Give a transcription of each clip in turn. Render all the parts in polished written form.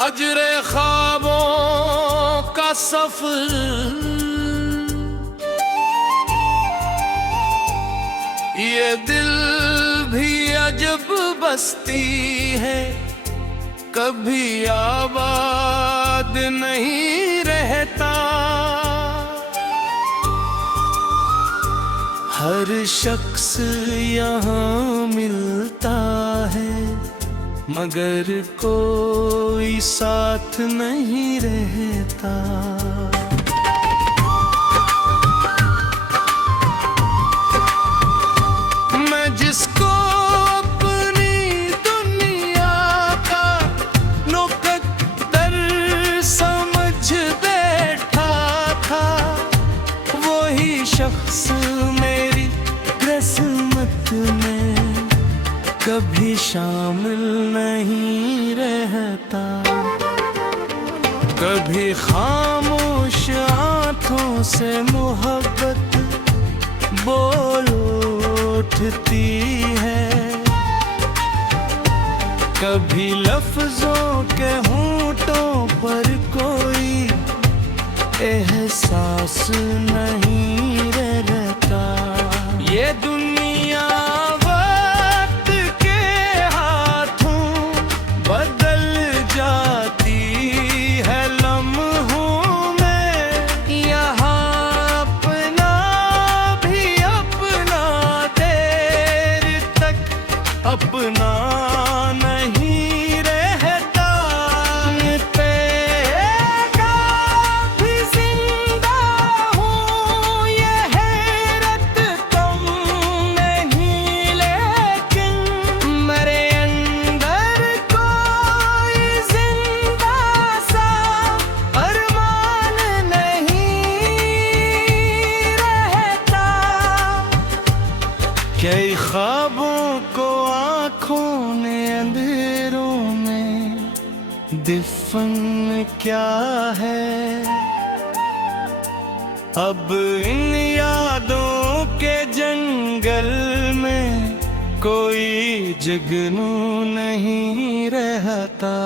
अजरे ख्वाबों का सफर, ये दिल भी अजब बस्ती है, कभी आबाद नहीं रहता। हर शख्स यहाँ मिलता है, मगर कोई साथ नहीं रहता। मैं जिसको अपनी दुनिया का मुकद्दर समझ बैठा था, वही शख्स मेरी किस्मत में कभी शामिल नहीं रहता। कभी खामोश आंखों से मोहब्बत बोल उठती है, कभी लफ्जों के होंठों पर कोई एहसास नहीं रहता। ये दुनिया वक्त के हाथों बदल जाती है लम्हों में, यहाँ अपना भी अपना देर तक अपना नहीं रहता। पेगा भी जिंदा हूँ, ये हैरत कम नहीं, लेकिन मेरे अंदर कोई जिंदा सा अरमान नहीं रहता। कई ख्वाबों को आँखों ने अंधेरों में दिफन क्या है, अब इन यादों के जंगल में कोई जुगनू नहीं रहता।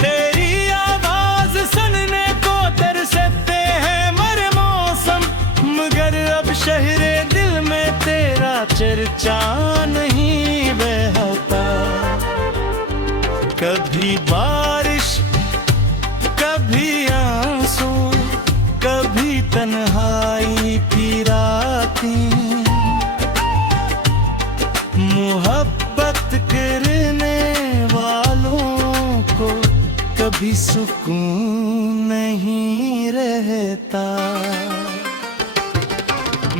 तेरी आवाज सुनने को तरसते हैं मर मौसम, मगर अब शहरे दिल में तेरा चर्चा नहीं बहता। कभी बारिश, कभी आंसू, कभी तन्हाई की रातें, मोहब्बत करने वालों को कभी सुकून नहीं रहता।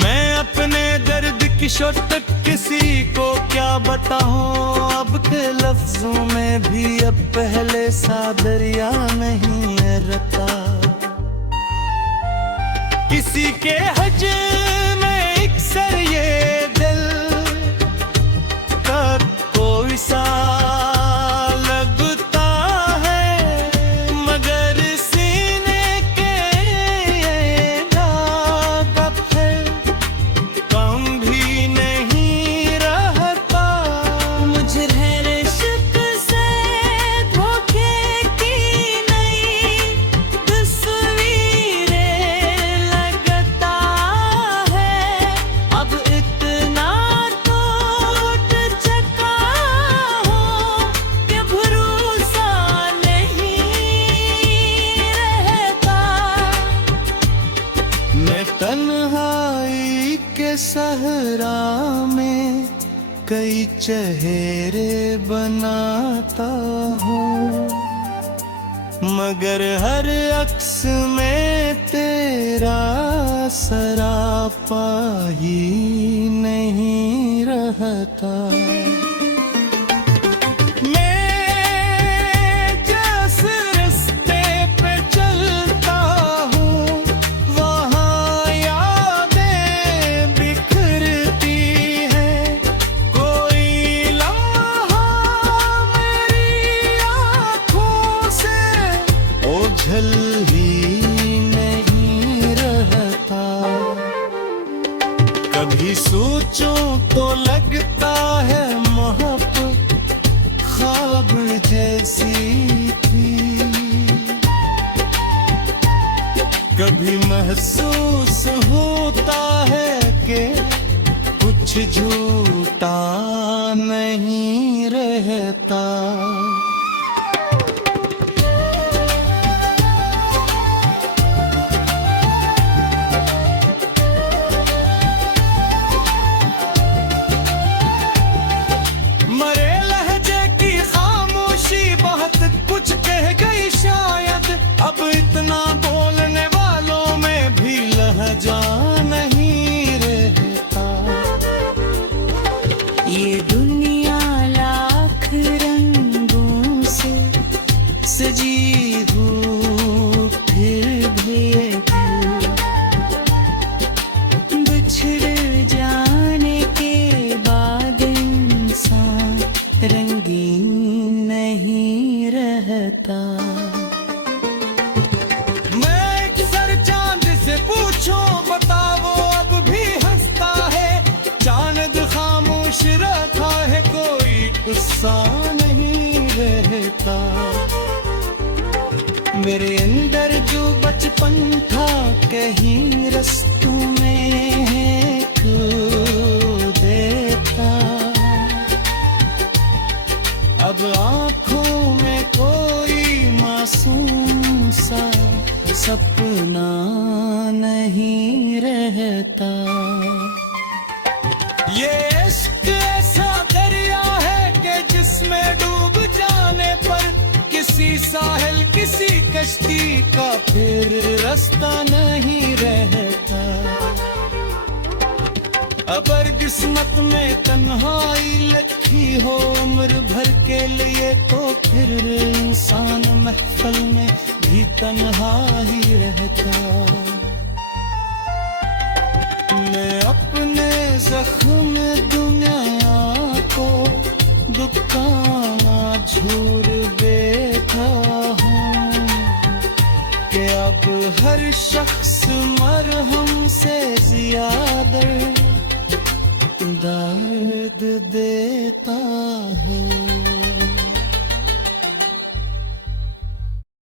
मैं अपने दर्द की शोटक किसी को क्या बताऊं, अब के लफ्जों में भी अब पहले सा दरिया नहीं रहता। किसी के हज में इक्सर ये दिल का कोई सा लगता है, मगर सीने के दाग फिर कम भी नहीं रहता। मुझे रहरशिक से धोखे की नई तस्वीरें लगता है, अब इतना टूट चुका हूँ कि भरोसा नहीं रहता। मैं तन्हाई के सहरा में कई चेहरे बनाता हूँ, मगर हर अक्स में तेरा सरापा ही नहीं रहता। मैं जिस रास्ते पे चलता हूँ, वहाँ यादें बिखरती हैं, कोई लम्हा मेरी आँखों से ओझल ही सोचूं तो लगता है मोहब्बत ख्वाब जैसी थी। कभी महसूस होता है कि कुछ झूठा नहीं रहता। मरे लहजे की खामोशी बहुत कुछ कह गई शायद, अब इतना बोलने वालों में भी लहजा नहीं रहता। ये दुनिया लाख रंगों से सजी हो, फिर भी बिछड़ जाने के बाद इंसान रंगीन नहीं रहता। मैं एक सर चांद से पूछूं बताओ अब भी हंसता है, चांद खामोश रखा है कोई गुस्सा नहीं रहता। मेरे अंदर जो बचपन था कहीं रस्तों में खो देता, अब आंखों में कोई मासूम सा सपना नहीं रहता। ये इश्क ऐसा दरिया है कि जिसमें डूब जाने पर किसी साहिल किसी कश्ती का फिर रास्ता नहीं रहता। अगर किस्मत में तन्हाई लिखी हो उम्र भर के लिए तो फिर इंसान महफिल में भी तन्हा ही रहता। मैं अपने जख्म दुनिया को दुकाना झूर बैठा हूँ कि अब हर शख्स मरहम से ज्यादा दर्द देता है।